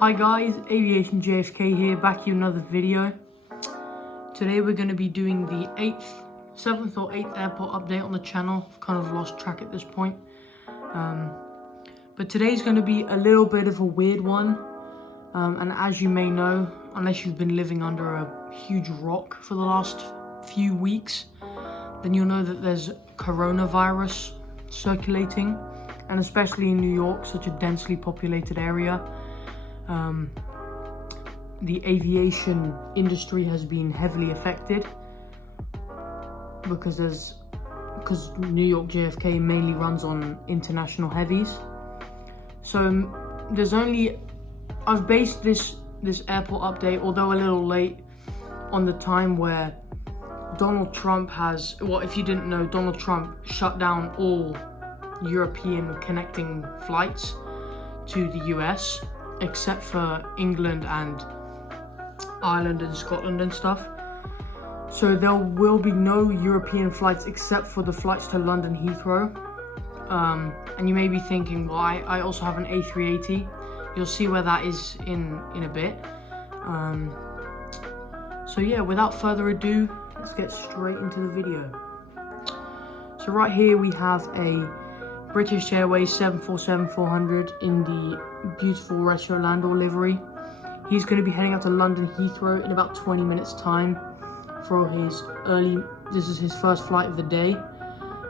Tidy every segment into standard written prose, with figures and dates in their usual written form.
Hi guys, Aviation JFK here, back here with another video. Today we're going to be doing the 7th or 8th airport update on the channel. I've kind of lost track at this point. But today's going to be a little bit of a weird one. And as you may know, unless you've been living under a huge rock for the last few weeks, then you'll know that there's coronavirus circulating. And especially in New York, such a densely populated area, the aviation industry has been heavily affected because New York JFK mainly runs on international heavies. So I've based this airport update, although a little late, on the time where Donald Trump has, well, if you didn't know, Donald Trump shut down all European connecting flights to the US, except for England and Ireland and Scotland and stuff. So there will be no European flights except for the flights to London Heathrow. And you may be thinking, well, I also have an A380. You'll see where that is in a bit. So yeah, without further ado, let's get straight into the video. So right here we have a British Airways 747-400 in the beautiful retro Landau livery. He's going to be heading out to London Heathrow in about 20 minutes time for this is his first flight of the day,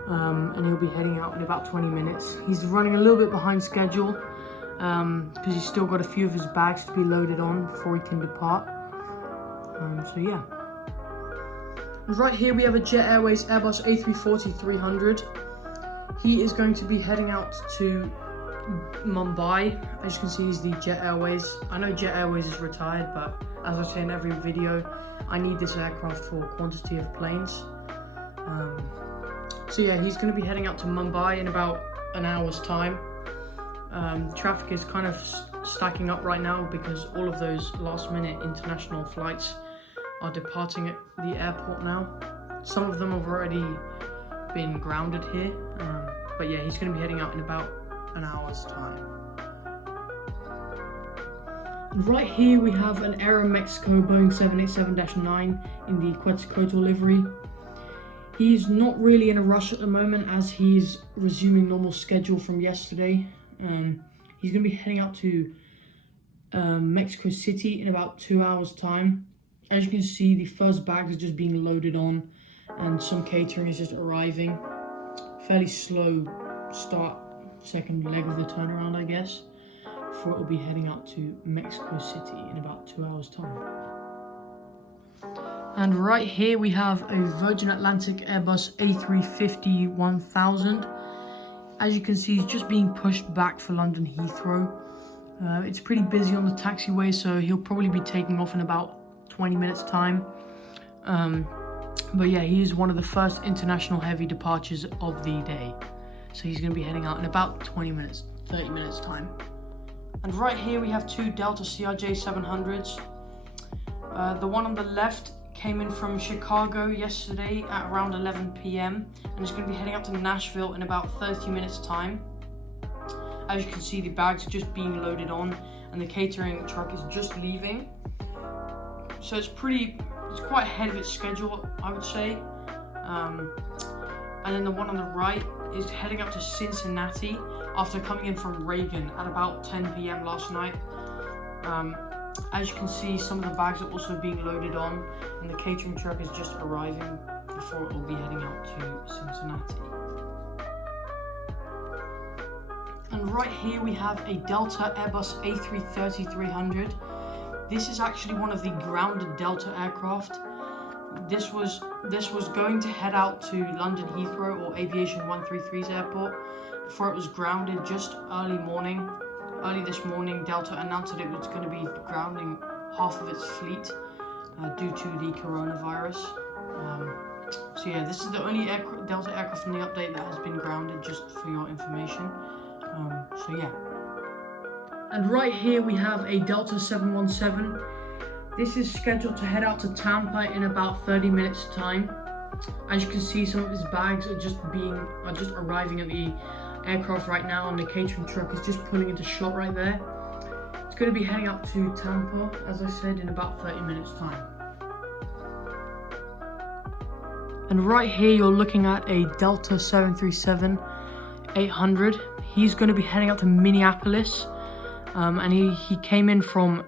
and he'll be heading out in about 20 minutes. He's running a little bit behind schedule because he's still got a few of his bags to be loaded on before he can depart. So yeah. Right here we have a Jet Airways Airbus A340-300. He is going to be heading out to Mumbai. As you can see, he's the Jet Airways. I know Jet Airways is retired, but as I say in every video, I need this aircraft for quantity of planes. So yeah, he's going to be heading out to Mumbai in about an hour's time. Traffic is kind of stacking up right now because all of those last-minute international flights are departing at the airport now. Some of them have already been grounded here, but yeah, he's going to be heading out in about an hour's time. And right here we have an Aeromexico Boeing 787-9 in the Quetzalcoatl livery. He's not really in a rush at the moment as he's resuming normal schedule from yesterday. He's going to be heading out to Mexico City in about 2 hours time. As you can see, the first bags are just being loaded on and some catering is just arriving. Fairly slow start, second leg of the turnaround, I guess, before it will be heading out to Mexico City in about 2 hours time. And right here we have a Virgin Atlantic Airbus A350-1000. As you can see, it's just being pushed back for London Heathrow. It's pretty busy on the taxiway, so he'll probably be taking off in about 20 minutes time. But yeah, he is one of the first international heavy departures of the day. So he's going to be heading out in about 20 minutes, 30 minutes time. And right here we have two Delta CRJ-700s. The one on the left came in from Chicago yesterday at around 11 p.m. and is going to be heading out to Nashville in about 30 minutes time. As you can see, the bags are just being loaded on and the catering truck is just leaving. So it's quite ahead of its schedule, I would say. And then the one on the right is heading up to Cincinnati after coming in from Reagan at about 10 p.m. last night. As you can see, some of the bags are also being loaded on and the catering truck is just arriving before it will be heading out to Cincinnati. And right here we have a Delta Airbus A330-300. This is actually one of the grounded Delta aircraft. This was going to head out to London Heathrow or Aviation 133's airport before it was grounded just early this morning. Delta announced that it was going to be grounding half of its fleet due to the coronavirus. So yeah, this is the only Delta aircraft from the update that has been grounded, just for your information. So yeah. And right here we have a Delta 717. This is scheduled to head out to Tampa in about 30 minutes time. As you can see, some of his bags are just arriving at the aircraft right now, and the catering truck is just pulling into shot right there. It's going to be heading out to Tampa, as I said, in about 30 minutes time. And right here you're looking at a Delta 737-800. He's going to be heading out to Minneapolis, and he came in from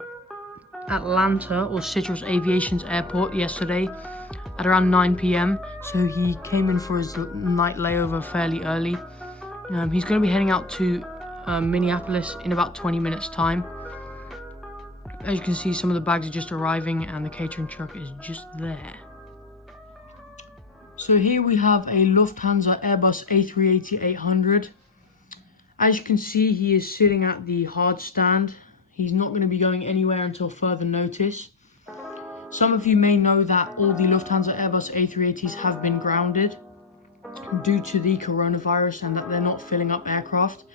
Atlanta or Citrus Aviation's airport yesterday at around 9 p.m. So he came in for his night layover fairly early. He's going to be heading out to Minneapolis in about 20 minutes time. As you can see, some of the bags are just arriving and the catering truck is just there. So here we have a Lufthansa Airbus A380-800. As you can see, he is sitting at the hard stand. He's not going to be going anywhere until further notice. Some of you may know that all the Lufthansa Airbus A380s have been grounded due to the coronavirus and that they're not filling up aircraft.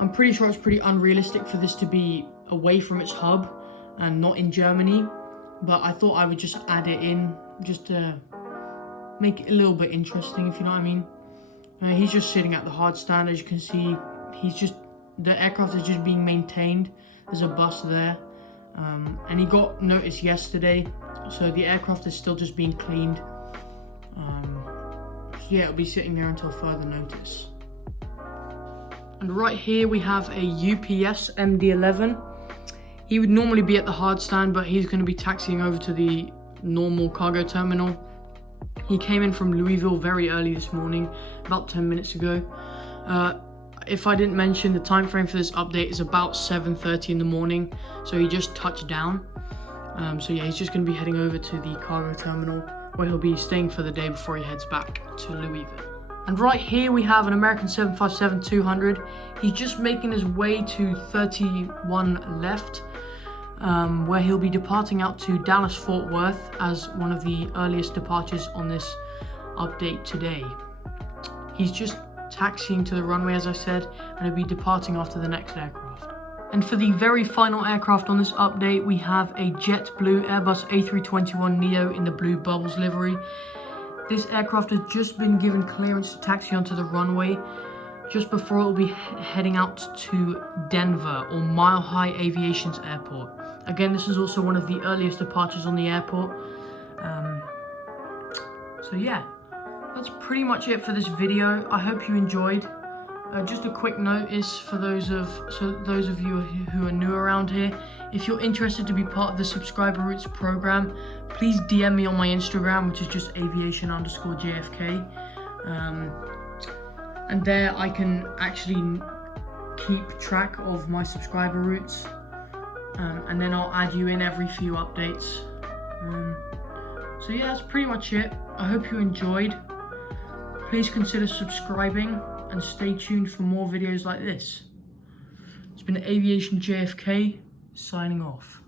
I'm pretty sure it's pretty unrealistic for this to be away from its hub and not in Germany, but I thought I would just add it in just to make it a little bit interesting, if you know what I mean. He's just sitting at the hard stand. As you can see, the aircraft is just being maintained. There's a bus there, and he got notice yesterday, so the aircraft is still just being cleaned. So yeah, it'll be sitting there until further notice. And right here we have a UPS MD-11. He would normally be at the hard stand, but he's going to be taxiing over to the normal cargo terminal. He came in from Louisville very early this morning, about 10 minutes ago. If I didn't mention, the time frame for this update is about 7:30 in the morning, so he just touched down. So yeah, he's just going to be heading over to the cargo terminal, where he'll be staying for the day before he heads back to Louisville. And right here we have an American 757-200. He's just making his way to 31 left, where he'll be departing out to Dallas-Fort Worth as one of the earliest departures on this update today. He's just taxiing to the runway, as I said, and he'll be departing after the next aircraft. And for the very final aircraft on this update, we have a JetBlue Airbus A321neo in the blue bubbles livery. This aircraft has just been given clearance to taxi onto the runway just before it will be heading out to Denver or Mile High Aviation's airport. Again, this is also one of the earliest departures on the airport. So yeah, that's pretty much it for this video. I hope you enjoyed. Just a quick notice for those of you who are new around here. If you're interested to be part of the Subscriber Routes program, please DM me on my Instagram, which is just aviation_JFK. And there I can actually keep track of my subscriber routes. And then I'll add you in every few updates. So yeah, that's pretty much it. I hope you enjoyed. Please consider subscribing and stay tuned for more videos like this. It's been Aviation JFK signing off.